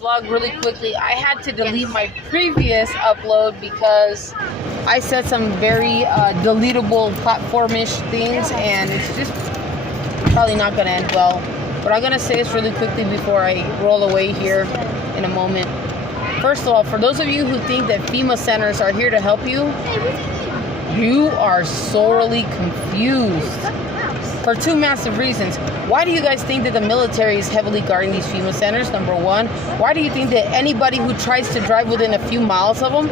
vlog really quickly. I had to delete my previous upload because I said some very deletable platformish things, and it's just probably not going to end well. But I'm going to say this really quickly before I roll away here in a moment. First of all, for those of you who think that FEMA centers are here to help you, you are sorely confused. For two massive reasons. Why do you guys think that the military is heavily guarding these FEMA centers? Number one. Why do you think that anybody who tries to drive within a few miles of them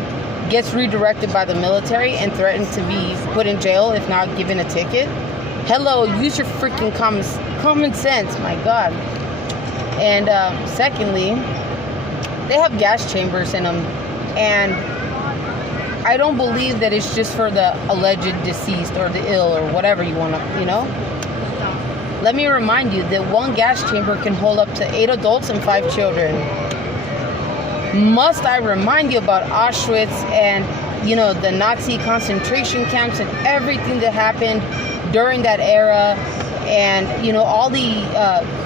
gets redirected by the military and threatened to be put in jail if not given a ticket? Hello, use your freaking common sense, my God. And secondly, they have gas chambers in them, and I don't believe that it's just for the alleged deceased or the ill or whatever you want to, Let me remind you that one gas chamber can hold up to 8 adults and 5 children. Must I remind you about Auschwitz and, the Nazi concentration camps and everything that happened during that era, and, all the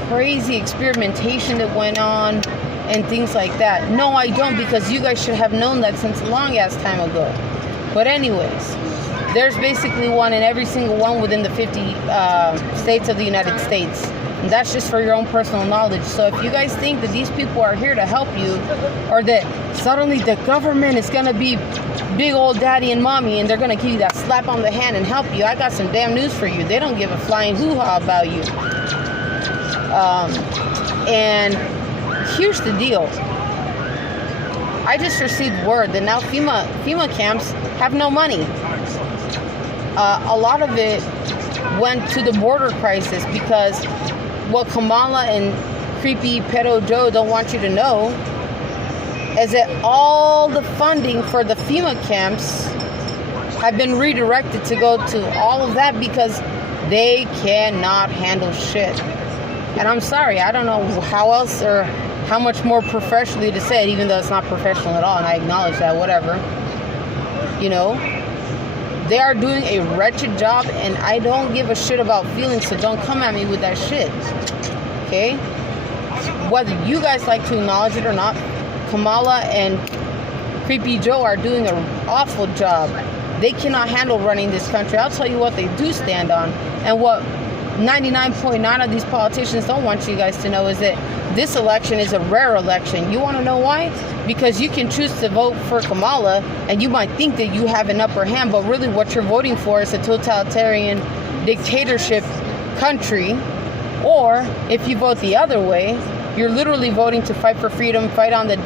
crazy experimentation that went on and things like that? No, I don't, because you guys should have known that since a long ass time ago. But anyways, there's basically one in every single one within the 50 states of the United States. And that's just for your own personal knowledge. So if you guys think that these people are here to help you, or that suddenly the government is going to be big old daddy and mommy and they're going to give you that slap on the hand and help you, I got some damn news for you. They don't give a flying hoo-ha about you. And here's the deal. I just received word that now FEMA camps have no money. A lot of it went to the border crisis, because what Kamala and creepy pedo Joe don't want you to know is that all the funding for the FEMA camps have been redirected to go to all of that because they cannot handle shit. And I'm sorry, I don't know how else or how much more professionally to say it, even though it's not professional at all, and I acknowledge that, whatever. They are doing a wretched job, and I don't give a shit about feelings, so don't come at me with that shit. Okay? Whether you guys like to acknowledge it or not, Kamala and Creepy Joe are doing an awful job. They cannot handle running this country. I'll tell you what they do stand on, and what 99.9 of these politicians don't want you guys to know is that this election is a rare election. You want to know why? Because you can choose to vote for Kamala, and you might think that you have an upper hand, but really what you're voting for is a totalitarian dictatorship country. Or if you vote the other way, you're literally voting to fight for freedom, fight on the,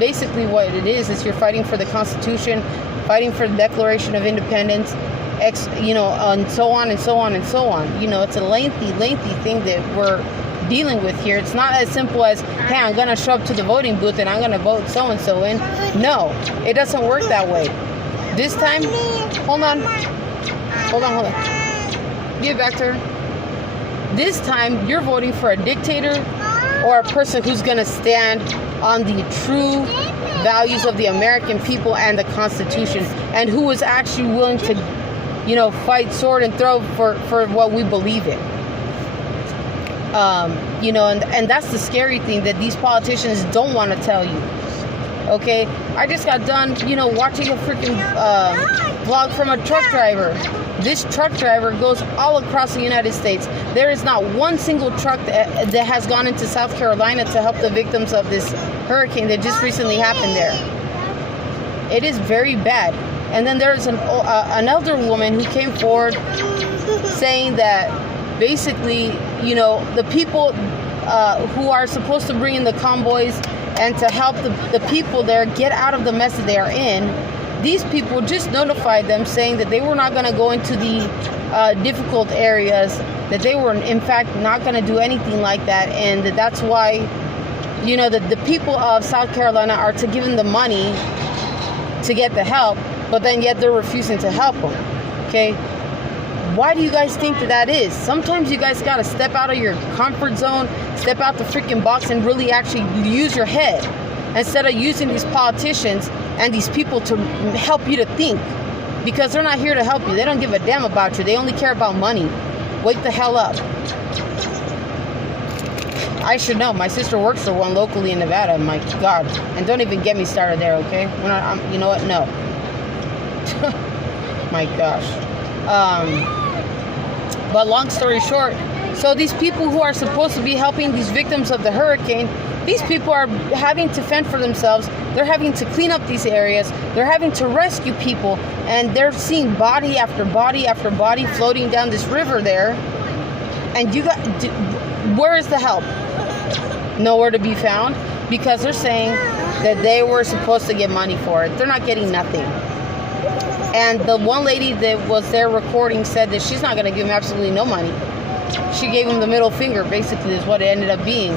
basically what it is you're fighting for the Constitution, fighting for the Declaration of Independence, and so on and so on and so on. It's a lengthy thing that we're dealing with here. It's not as simple as, hey, I'm going to show up to the voting booth and I'm going to vote so-and-so in. No, it doesn't work that way. This time, hold on. Give it back to her. This time, you're voting for a dictator or a person who's going to stand on the true values of the American people and the Constitution, and who is actually willing to fight sword and throat for what we believe in. And that's the scary thing that these politicians don't want to tell you. Okay? I just got done, watching a freaking vlog from a truck driver. This truck driver goes all across the United States. There is not one single truck that has gone into South Carolina to help the victims of this hurricane that just recently happened there. It is very bad. And then there's an elder woman who came forward saying that basically, the people who are supposed to bring in the convoys and to help the people there get out of the mess that they are in, these people just notified them saying that they were not going to go into the difficult areas, that they were in fact not going to do anything like that, and that's why, the people of South Carolina are to give them the money to get the help, but then yet they're refusing to help them. Okay? Why do you guys think that is? Sometimes you guys got to step out of your comfort zone, step out the freaking box, and really actually use your head instead of using these politicians and these people to help you to think, because they're not here to help you. They don't give a damn about you. They only care about money. Wake the hell up. I should know. My sister works for one locally in Nevada. My God. And don't even get me started there, okay? You know what? No. My gosh. But long story short, so these people who are supposed to be helping these victims of the hurricane, these people are having to fend for themselves. They're having to clean up these areas. They're having to rescue people. And they're seeing body after body after body floating down this river there. And where is the help? Nowhere to be found, because they're saying that they were supposed to get money for it. They're not getting nothing. And the one lady that was there recording said that she's not going to give him absolutely no money. She gave him the middle finger, basically, is what it ended up being.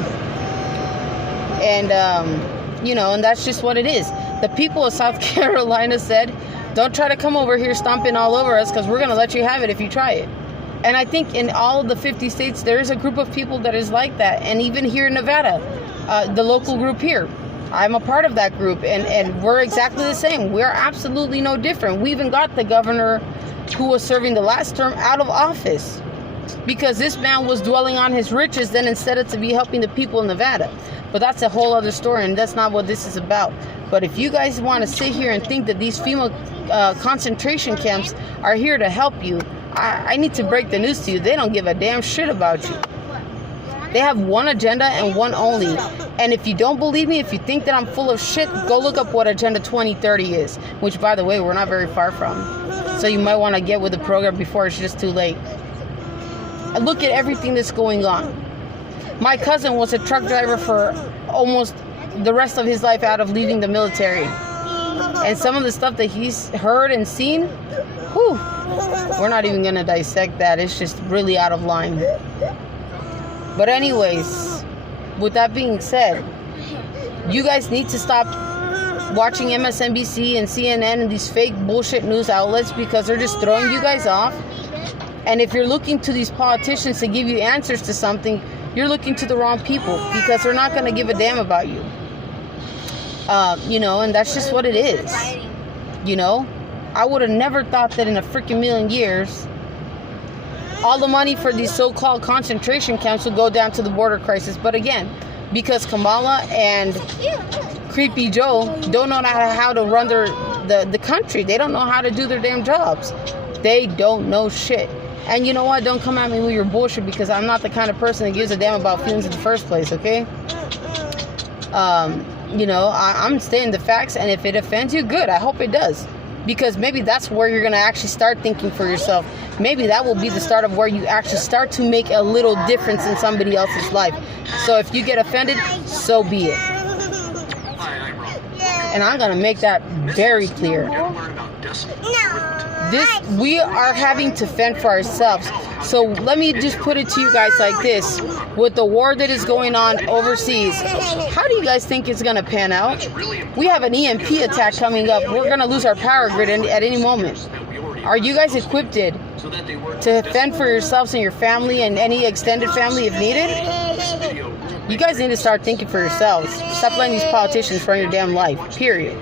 And, and that's just what it is. The people of South Carolina said, don't try to come over here stomping all over us, because we're going to let you have it if you try it. And I think in all of the 50 states, there is a group of people that is like that. And even here in Nevada, the local group here, I'm a part of that group. And we're exactly the same. We're absolutely no different. We even got the governor who was serving the last term out of office, because this man was dwelling on his riches then instead of to be helping the people in Nevada. But that's a whole other story, and that's not what this is about. But if you guys want to sit here and think that these FEMA concentration camps are here to help you, I need to break the news to you. They don't give a damn shit about you. They have one agenda and one only. And if you don't believe me, if you think that I'm full of shit, go look up what Agenda 2030 is, which, by the way, we're not very far from. So you might want to get with the program before it's just too late. Look at everything that's going on. My cousin was a truck driver for almost the rest of his life out of leaving the military. And some of the stuff that he's heard and seen, whew, we're not even going to dissect that. It's just really out of line. But anyways, with that being said, you guys need to stop watching MSNBC and CNN and these fake bullshit news outlets, because they're just throwing you guys off. And if you're looking to these politicians to give you answers to something, you're looking to the wrong people, because they're not going to give a damn about you. And that's just what it is. I would have never thought that in a freaking million years, all the money for these so-called concentration camps would go down to the border crisis. But again, because Kamala and Creepy Joe don't know how to run the country. They don't know how to do their damn jobs. They don't know shit. And you know what? Don't come at me with your bullshit, because I'm not the kind of person that gives a damn about feelings in the first place, okay? I'm stating the facts, and if it offends you, good. I hope it does. Because maybe that's where you're going to actually start thinking for yourself. Maybe that will be the start of where you actually start to make a little difference in somebody else's life. So if you get offended, so be it. And I'm going to make that very clear. We are having to fend for ourselves. So let me just put it to you guys like this. With the war that is going on overseas, how do you guys think it's going to pan out? We have an EMP attack coming up. We're going to lose our power grid at any moment. Are you guys equipped to fend for yourselves and your family and any extended family if needed? You guys need to start thinking for yourselves. Stop letting these politicians run your damn life. Period.